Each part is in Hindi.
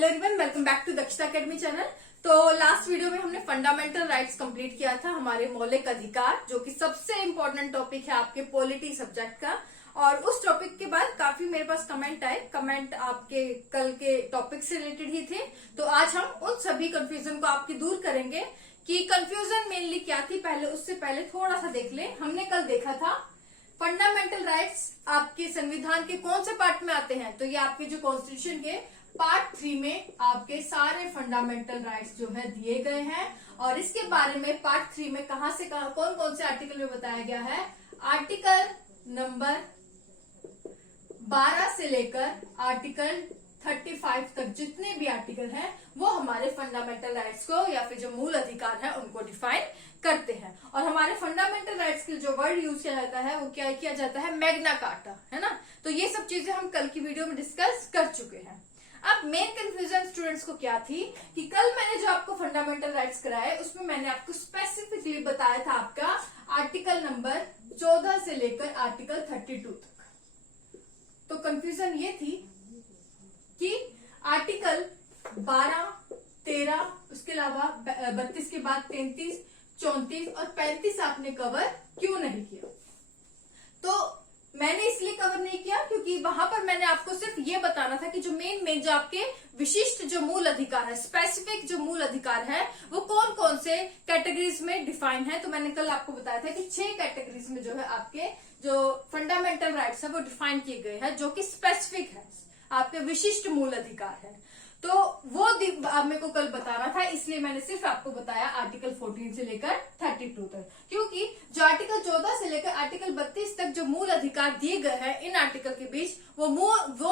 Hello everyone, welcome back to Dakshata academy channel. तो लास्ट वीडियो में हमने फंडामेंटल राइट्स कंप्लीट किया था, हमारे मौलिक अधिकार, जो कि सबसे इम्पोर्टेंट टॉपिक है आपके पॉलिटी सब्जेक्ट का। और उस टॉपिक के बाद काफी मेरे पास कमेंट आए, कमेंट आपके कल के टॉपिक से रिलेटेड ही थे। तो आज हम उन सभी कंफ्यूजन को आपकी दूर करेंगे कि कंफ्यूजन मेनली क्या थी। उससे पहले थोड़ा सा देख ले। हमने कल देखा था फंडामेंटल राइट्स आपके संविधान के कौन से पार्ट में आते हैं। तो ये आपके जो कॉन्स्टिट्यूशन के पार्ट 3 में आपके सारे फंडामेंटल राइट्स जो है दिए गए हैं। और इसके बारे में पार्ट 3 में कहां से कहां कौन कौन से आर्टिकल में बताया गया है। आर्टिकल नंबर 12 से लेकर आर्टिकल 35 तक जितने भी आर्टिकल हैं वो हमारे फंडामेंटल राइट्स को या फिर जो मूल अधिकार है उनको डिफाइन करते हैं। और हमारे फंडामेंटल राइट्स के जो वर्ड यूज किया जाता है वो क्या किया जाता है, मैग्ना कार्टा, है ना। तो ये सब चीजें हम कल की वीडियो में डिस्कस कर चुके हैं। अब मेन कंफ्यूजन स्टूडेंट्स को क्या थी कि कल मैंने जो आपको फंडामेंटल राइट्स कराए उसमें मैंने आपको स्पेसिफिकली बताया था आपका आर्टिकल नंबर 14 से लेकर आर्टिकल 32 तक। तो कंफ्यूजन ये थी कि आर्टिकल 12, 13, उसके अलावा 32 के बाद 33, 34 और 35 आपने कवर क्यों नहीं किया। तो मैंने इसलिए कवर नहीं किया क्योंकि वहां पर मैंने आपको सिर्फ ये बताना था कि जो मेन जो आपके विशिष्ट जो मूल अधिकार है, स्पेसिफिक जो मूल अधिकार है वो कौन कौन से कैटेगरीज में डिफाइन है। तो मैंने कल आपको बताया था कि 6 कैटेगरीज में जो है आपके जो फंडामेंटल राइट्स है वो डिफाइन किए गए हैं, जो कि स्पेसिफिक है, आपके विशिष्ट मूल अधिकार है। तो वो आप मेरे को कल बताना था, इसलिए मैंने सिर्फ आपको बताया आर्टिकल 14 से लेकर 32 तक। क्योंकि जो आर्टिकल 14 से लेकर आर्टिकल 32 तक जो मूल अधिकार दिए गए हैं इन आर्टिकल के बीच वो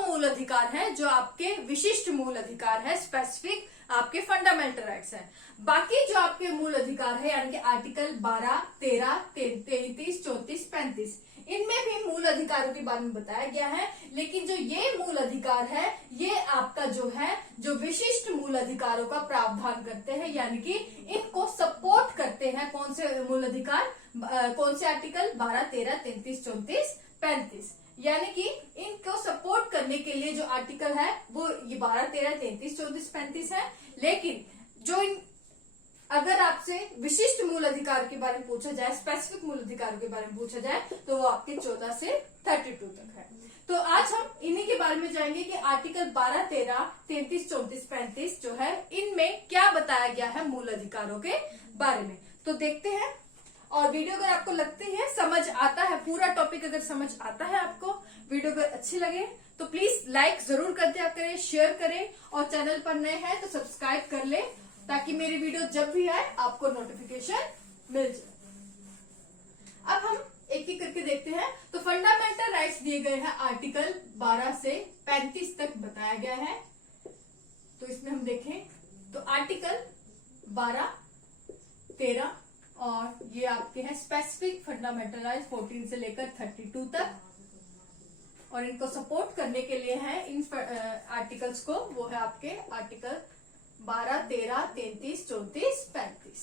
मूल अधिकार है जो आपके विशिष्ट मूल अधिकार है, स्पेसिफिक आपके फंडामेंटल राइट्स हैं। बाकी जो आपके मूल अधिकार है यानी कि आर्टिकल 12, 13, 33, 34, 35 इनमें भी मूल अधिकारों के बारे में बताया गया है। लेकिन जो ये मूल अधिकार है ये आपका जो है जो विशिष्ट मूल अधिकारों का प्रावधान करते हैं, यानी कि इनको सपोर्ट करते हैं। कौन से मूल अधिकार, कौन से आर्टिकल 12, 13, 33, 34, 35, यानी कि इनको सपोर्ट करने के लिए जो आर्टिकल है वो ये 12, 13, 33, 34, 35 है। लेकिन जो अगर आपसे विशिष्ट मूल अधिकार के बारे में पूछा जाए, स्पेसिफिक मूल अधिकार के बारे में पूछा जाए तो वो आपके 14 से 32 तक है। तो आज हम इन्हीं के बारे में जाएंगे कि आर्टिकल 12, 13, 33, 34, 35 जो है इनमें क्या बताया गया है मूल अधिकारों के बारे में। तो देखते हैं। और वीडियो अगर आपको लगती है समझ आता है, पूरा टॉपिक अगर समझ आता है आपको, वीडियो अगर अच्छी लगे तो प्लीज लाइक जरूर कर दिया करें, शेयर करें और चैनल पर नए हैं तो सब्सक्राइब कर ले ताकि मेरी वीडियो जब भी आए आपको नोटिफिकेशन मिल जाए। अब हम एक एक करके देखते हैं। तो फंडामेंटल राइट्स दिए गए हैं आर्टिकल 12 से 35 तक बताया गया है। तो इसमें हम देखें तो आर्टिकल 12, 13 और ये आपके हैं स्पेसिफिक फंडामेंटल राइट्स 14 से लेकर 32 तक। और इनको सपोर्ट करने के लिए है इन आर्टिकल्स को, वो है आपके आर्टिकल 12, 13, 33, 34, 35।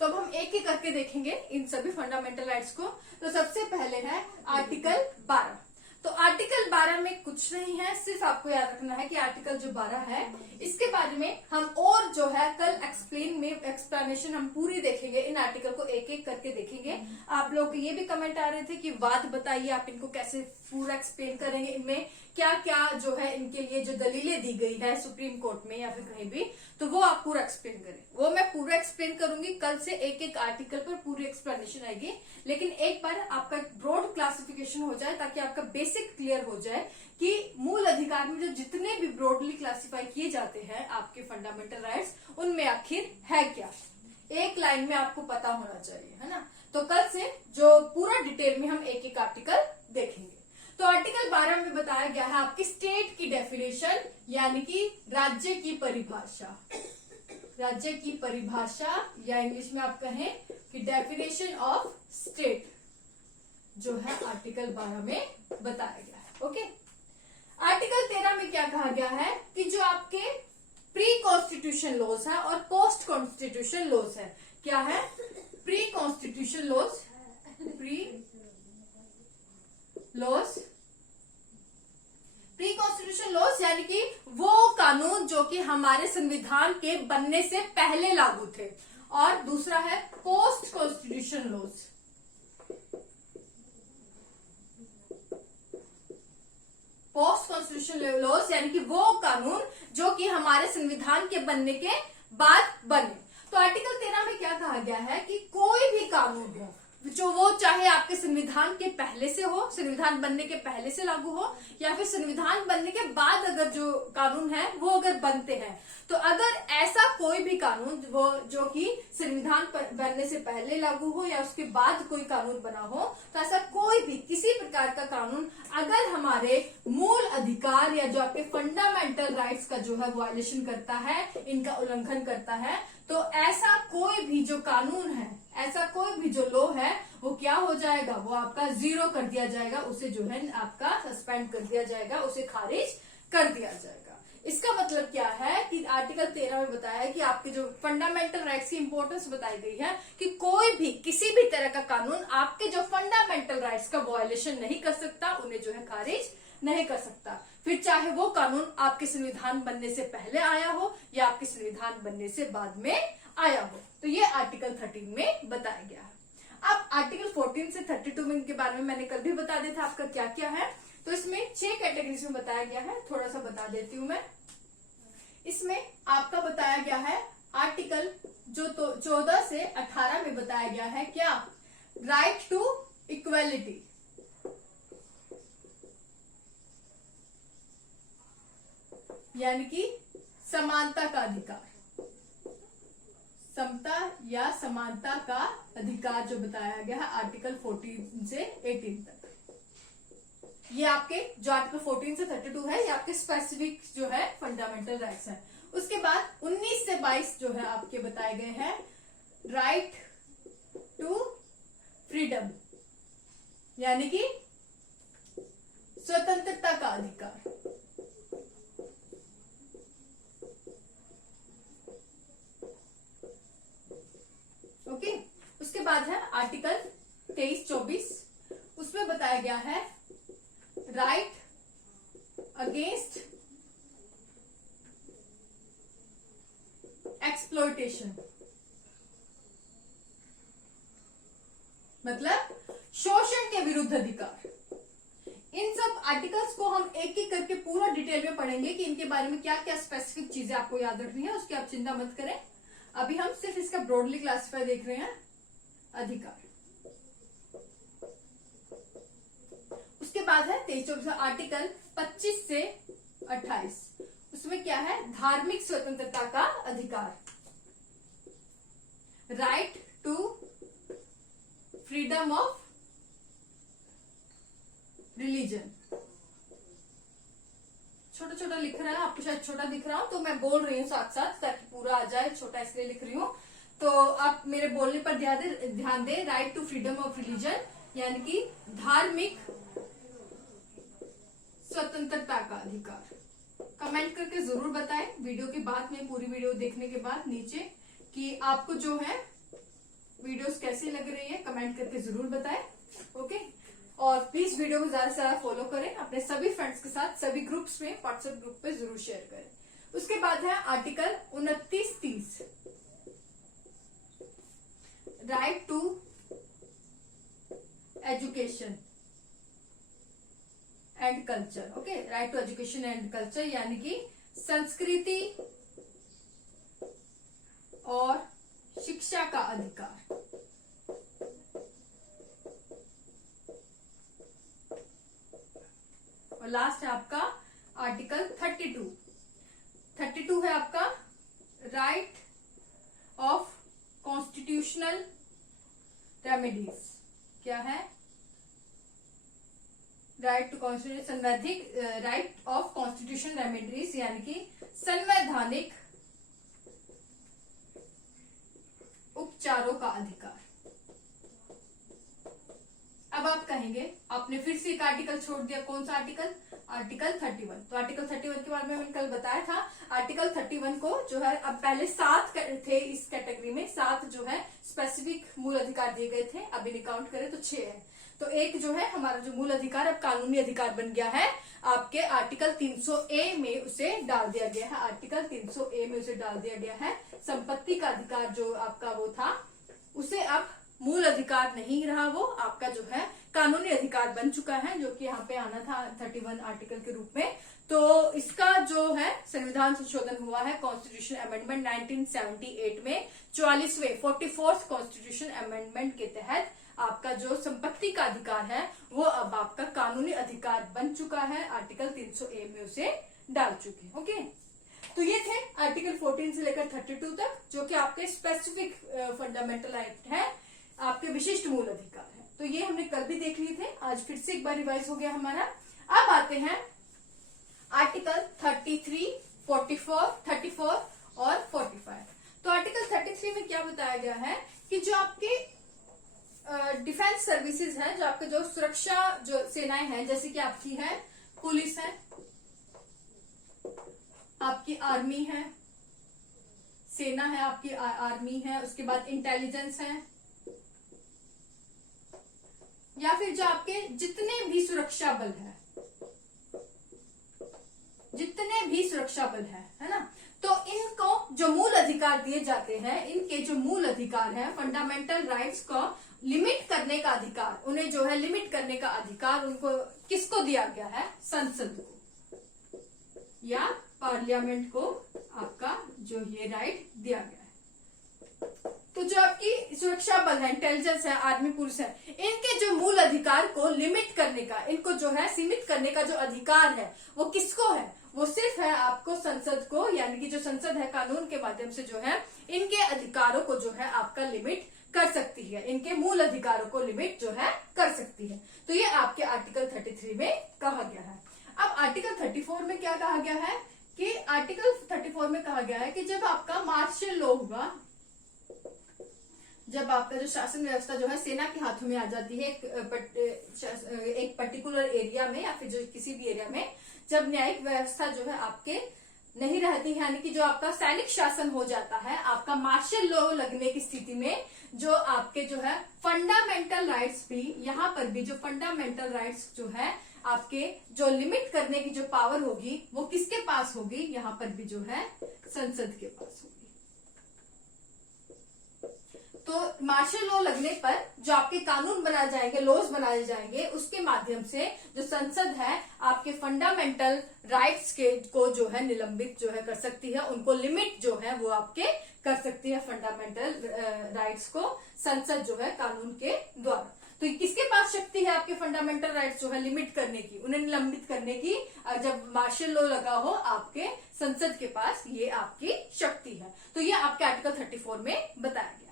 तो अब हम एक एक करके देखेंगे इन सभी फंडामेंटल राइट्स को। तो सबसे पहले है आर्टिकल 12। तो आर्टिकल 12 में कुछ नहीं है, सिर्फ आपको याद रखना है कि आर्टिकल जो 12 है इसके बारे में हम और जो है कल एक्सप्लेनेशन हम पूरी देखेंगे। इन आर्टिकल को एक एक करके देखेंगे। आप लोग ये भी कमेंट आ रहे थे कि वाद बताइए, आप इनको कैसे पूरा एक्सप्लेन करेंगे, इनमें क्या क्या जो है इनके लिए जो दलीलें दी गई है सुप्रीम कोर्ट में या फिर कहीं भी, तो वो आप पूरा एक्सप्लेन करें। वो मैं पूरा एक्सप्लेन करूंगी, कल से एक एक आर्टिकल पर पूरी एक्सप्लेनेशन आएगी। लेकिन एक बार आपका ब्रॉड क्लासिफिकेशन हो जाए ताकि आपका बेसिक क्लियर हो जाए कि मूल अधिकार में जो जितने भी ब्रॉडली क्लासिफाई किए जाते हैं आपके फंडामेंटल राइट्स उनमें आखिर है क्या, एक लाइन में आपको पता होना चाहिए, है ना। तो कल से जो पूरा डिटेल में हम एक एक आर्टिकल देखेंगे। तो आर्टिकल 12 में बताया गया है आपकी स्टेट की डेफिनेशन, यानी कि राज्य की परिभाषा। राज्य की परिभाषा या इंग्लिश में आप कहें कि डेफिनेशन ऑफ स्टेट जो है आर्टिकल 12 में बताया गया है। ओके। आर्टिकल 13 में क्या कहा गया है कि जो आपके प्री कॉन्स्टिट्यूशन लॉज है और पोस्ट कॉन्स्टिट्यूशन लॉज है, क्या है, pre constitution laws, pre laws, pre constitution laws यानी कि वो जो कि हमारे संविधान के बनने से पहले लागू थे, और दूसरा है post constitution laws. Post constitution laws यानी कि वो कानून जो कि हमारे संविधान के बनने के बाद बने। तो आर्टिकल 13 में क्या कहा गया है कि कोई भी कानून हो जो वो चाहे आपके संविधान के पहले से हो, संविधान बनने के पहले से लागू हो, या फिर संविधान बनने के बाद अगर जो कानून है वो अगर बनते हैं, तो अगर ऐसा कोई भी कानून वो जो कि संविधान बनने से पहले लागू हो या उसके बाद कोई कानून बना हो, तो ऐसा कोई भी किसी प्रकार का कानून अगर हमारे मूल अधिकार या जो आपके फंडामेंटल राइट्स का जो है वायलेशन करता है, इनका उल्लंघन करता है, तो ऐसा कोई भी जो कानून है, ऐसा कोई भी जो लॉ है, वो क्या हो जाएगा, वो आपका जीरो कर दिया जाएगा, उसे जो है आपका सस्पेंड कर दिया जाएगा, उसे खारिज कर दिया जाएगा। इसका मतलब क्या है कि आर्टिकल 13 में बताया है कि आपके जो फंडामेंटल राइट्स की इंपॉर्टेंस बताई गई है कि कोई भी किसी भी तरह का कानून आपके जो फंडामेंटल राइट्स का वायलेशन नहीं कर सकता, उन्हें जो है खारिज नहीं कर सकता, फिर चाहे वो कानून आपके संविधान बनने से पहले आया हो या आपके संविधान बनने से बाद में आया हो। तो ये आर्टिकल 13 में बताया गया है। अब आर्टिकल 14 से 32 में के बारे में मैंने कल भी बता दिया था आपका क्या क्या है। तो इसमें 6 कैटेगरीज में बताया गया है, थोड़ा सा बता देती हूँ मैं। इसमें आपका बताया गया है आर्टिकल जो 14 से 18 में बताया गया है क्या, राइट टू इक्वेलिटी, यानी कि समानता का अधिकार, समता या समानता का अधिकार जो बताया गया है आर्टिकल 14 से 18 तक। ये आपके जो आर्टिकल 14 से 32 है, ये आपके स्पेसिफिक जो है फंडामेंटल राइट्स हैं। उसके बाद 19 से 22 जो है आपके बताए गए हैं राइट टू फ्रीडम, यानी कि स्वतंत्रता का अधिकार। ओके, उसके बाद है आर्टिकल 23-24, उसमें बताया गया है राइट अगेंस्ट एक्सप्लॉयटेशन, मतलब शोषण के विरुद्ध अधिकार। इन सब आर्टिकल्स को हम एक एक करके पूरा डिटेल में पढ़ेंगे कि इनके बारे में क्या क्या स्पेसिफिक चीजें आपको याद रखनी है, उसकी आप चिंता मत करें। अभी हम सिर्फ इसका ब्रॉडली क्लासिफाई देख रहे हैं, अधिकार। उसके बाद है 23-24 आर्टिकल 25 से 28, उसमें क्या है, धार्मिक स्वतंत्रता का अधिकार, right to freedom of religion. छोटा छोटा लिख रहा है, आपको शायद छोटा दिख रहा हो तो मैं बोल रही हूँ साथ साथ ताकि पूरा आ जाए, छोटा इसलिए लिख रही हूँ। तो आप मेरे बोलने पर ध्यान दें। Right to freedom of religion यानी कि धार्मिक स्वतंत्रता का अधिकार। कमेंट करके जरूर बताएं वीडियो के बाद में, पूरी वीडियो देखने के बाद नीचे, कि आपको जो है वीडियोस कैसी लग रही है, कमेंट करके जरूर बताएं। ओके, और प्लीज वीडियो को ज्यादा से ज्यादा फॉलो करें, अपने सभी फ्रेंड्स के साथ सभी ग्रुप्स में, व्हाट्सएप ग्रुप पे जरूर शेयर करें। उसके बाद है article 29-30, right to education and culture. Okay, right to education and culture यानी कि संस्कृति और शिक्षा का अधिकार। और लास्ट है आपका आर्टिकल 32 है आपका राइट ऑफ कॉन्स्टिट्यूशनल रेमेडीज। क्या है, राइट टू कॉन्स्टिट्यूशन, संवैधानिक राइट ऑफ कॉन्स्टिट्यूशन रेमेडीज यानी कि संवैधानिक उपचारों का अधिकार। अब आप कहेंगे आपने फिर से एक आर्टिकल छोड़ दिया, कौन सा आर्टिकल, आर्टिकल 31। तो आर्टिकल 31 के बारे में मैंने कल बताया था। आर्टिकल 31 को जो है, अब पहले 7 थे इस कैटेगरी में, 7 जो है स्पेसिफिक मूल अधिकार दिए गए थे, अब इन्हें काउंट करें तो 6 है। तो एक जो है हमारा जो मूल अधिकार अब कानूनी अधिकार बन गया है, आपके आर्टिकल 300A में उसे डाल दिया गया है। आर्टिकल 300A में उसे डाल दिया गया है। संपत्ति का अधिकार जो आपका वो था, उसे अब मूल अधिकार नहीं रहा, वो आपका जो है कानूनी अधिकार बन चुका है, जो कि यहाँ पे आना था 31 आर्टिकल के रूप में। तो इसका जो है संविधान संशोधन हुआ है कॉन्स्टिट्यूशन अमेंडमेंट 1978 में 44th कॉन्स्टिट्यूशन अमेंडमेंट के तहत आपका जो संपत्ति का अधिकार है वो अब आपका कानूनी अधिकार बन चुका है। आर्टिकल 300A में उसे डाल चुके। ओके, तो ये थे आर्टिकल 14 से लेकर 32 तक, जो कि आपके स्पेसिफिक फंडामेंटल राइट है, आपके विशिष्ट मूल अधिकार है। तो ये हमने कल भी देख लिए थे, आज फिर से एक बार रिवाइज हो गया हमारा। अब आते हैं आर्टिकल 33, 44, 34 और 45। तो आर्टिकल 33 में क्या बताया गया है कि जो आपके डिफेंस सर्विसेज हैं, जो आपके जो सुरक्षा जो सेनाएं हैं, जैसे कि आपकी है पुलिस है, आपकी आर्मी है, सेना है, आपकी आर्मी है, उसके बाद इंटेलिजेंस है, या फिर जो आपके जितने भी सुरक्षा बल है, जितने भी सुरक्षा बल है ना, तो इनको जो मूल अधिकार दिए जाते हैं, इनके जो मूल अधिकार है, फंडामेंटल राइट्स को लिमिट करने का अधिकार, उन्हें जो है लिमिट करने का अधिकार उनको किसको दिया गया है? संसद को या पार्लियामेंट को आपका जो ये राइट दिया गया है। तो जो आपकी सुरक्षा बल है, इंटेलिजेंस है, आर्मी, पुलिस है, इनके जो मूल अधिकार को लिमिट करने का, इनको जो है सीमित करने का जो अधिकार है वो किसको है? वो सिर्फ है आपको संसद को, यानी कि जो संसद है कानून के माध्यम से जो है इनके अधिकारों को जो है आपका लिमिट कर सकती है, इनके मूल अधिकारों को लिमिट जो है कर सकती है। तो ये आपके आर्टिकल 33 में कहा गया है। अब आर्टिकल 34 में क्या कहा गया है कि आर्टिकल 34 में कहा गया है कि जब आपका मार्शल लॉ होगा, जब आपका जो शासन व्यवस्था जो है सेना के हाथों में आ जाती है एक पर्टिकुलर एरिया में या फिर जो किसी भी एरिया में, जब न्यायिक व्यवस्था जो है आपके नहीं रहती है, यानी कि जो आपका सैनिक शासन हो जाता है, आपका मार्शल लॉ लगने की स्थिति में जो आपके जो है फंडामेंटल राइट्स भी, यहाँ पर भी जो फंडामेंटल राइट्स जो है आपके जो लिमिट करने की जो पावर होगी वो किसके पास होगी? यहाँ पर भी जो है संसद के पास होगी। तो मार्शल लॉ लगने पर जो आपके कानून बनाए जाएंगे, लॉज बनाए जाएंगे, उसके माध्यम से जो संसद है आपके फंडामेंटल राइट्स के को जो है निलंबित जो है कर सकती है, उनको लिमिट जो है वो आपके कर सकती है। फंडामेंटल राइट्स को संसद जो है कानून के द्वारा। तो किसके पास शक्ति है आपके फंडामेंटल राइट्स जो है लिमिट करने की, उन्हें निलंबित करने की? जब मार्शल लॉ लगा हो आपके संसद के पास, ये आपकी शक्ति है। तो ये आपके आर्टिकल 34 में बताया गया है।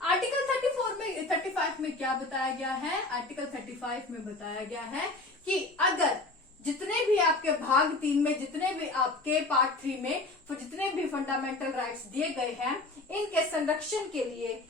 आर्टिकल 35 में क्या बताया गया है? आर्टिकल 35 में बताया गया है कि अगर जितने भी आपके भाग 3 में, जितने भी आपके पार्ट 3 में जितने भी फंडामेंटल राइट्स दिए गए हैं, इनके संरक्षण के लिए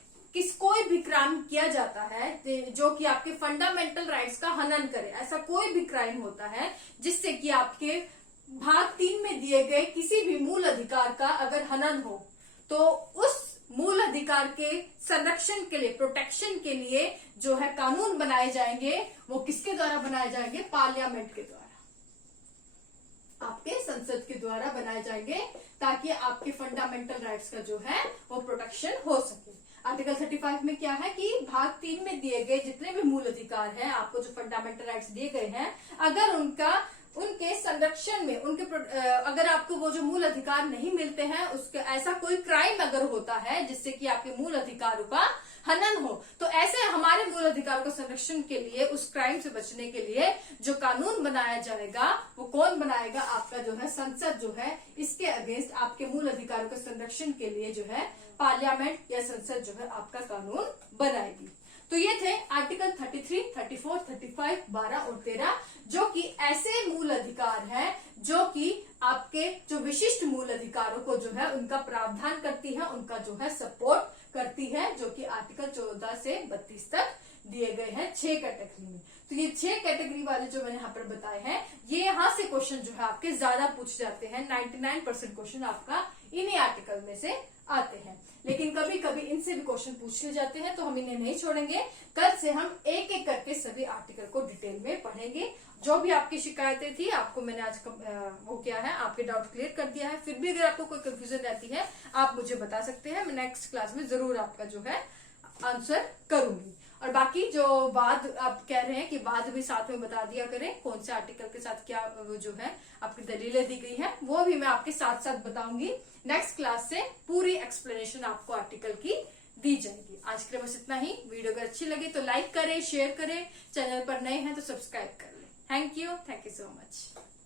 कोई भी क्राइम किया जाता है जो कि आपके फंडामेंटल राइट्स का हनन करे, ऐसा कोई भी क्राइम होता है जिससे कि आपके भाग 3 में दिए गए किसी भी मूल अधिकार का अगर हनन हो, तो उस मूल अधिकार के संरक्षण के लिए, प्रोटेक्शन के लिए जो है कानून बनाए जाएंगे, वो किसके द्वारा बनाए जाएंगे? पार्लियामेंट के द्वारा, आपके संसद के द्वारा बनाए जाएंगे, ताकि आपके फंडामेंटल राइट्स का जो है वो प्रोटेक्शन हो सके। आर्टिकल 35 में क्या है कि भाग 3 में दिए गए जितने भी मूल अधिकार हैं, आपको जो फंडामेंटल राइट्स दिए गए हैं, अगर उनके संरक्षण में अगर आपको वो जो मूल अधिकार नहीं मिलते हैं, उसके ऐसा कोई क्राइम अगर होता है जिससे कि आपके मूल अधिकारों का हनन हो, तो ऐसे हमारे मूल अधिकारों के संरक्षण के लिए, उस क्राइम से बचने के लिए जो कानून बनाया जाएगा वो कौन बनाएगा? आपका जो है संसद जो है इसके अगेंस्ट आपके मूल अधिकारों के संरक्षण के लिए जो है पार्लियामेंट या संसद जो है आपका कानून बनाएगी। तो ये थे आर्टिकल 33, 34, 35, 12 और 13, जो कि ऐसे मूल अधिकार हैं जो कि आपके जो विशिष्ट मूल अधिकारों को जो है उनका प्रावधान करती है, उनका जो है सपोर्ट करती है, जो कि आर्टिकल 14 से 32 तक दिए गए हैं 6 कैटेगरी में। तो ये 6 कैटेगरी वाले जो मैंने यहाँ पर बताए हैं, ये यहाँ से क्वेश्चन जो है आपके ज्यादा पूछ जाते हैं। 99% क्वेश्चन आपका इन्हीं आर्टिकल में से आते हैं, लेकिन कभी कभी इनसे भी क्वेश्चन पूछे जाते हैं, तो हम इन्हें नहीं छोड़ेंगे। कल से हम एक एक करके सभी आर्टिकल को डिटेल में पढ़ेंगे। जो भी आपकी शिकायतें थी, आपको मैंने आज वो किया है, आपके डाउट क्लियर कर दिया है। फिर भी अगर आपको कोई कंफ्यूजन रहती है, आप मुझे बता सकते हैं। मैं नेक्स्ट क्लास में जरूर आपका जो है आंसर करूंगी। और बाकी जो बाद आप कह रहे हैं कि बाद भी साथ में बता दिया करें, कौन से आर्टिकल के साथ क्या जो है आपकी दलीलें दी गई है, वो भी मैं आपके साथ साथ बताऊंगी। नेक्स्ट क्लास से पूरी एक्सप्लेनेशन आपको आर्टिकल की दी जाएगी। आज के लिए बस इतना ही। वीडियो अगर अच्छी लगी तो लाइक करें, शेयर करें, चैनल पर नए हैं तो सब्सक्राइब कर लें। Thank you so much.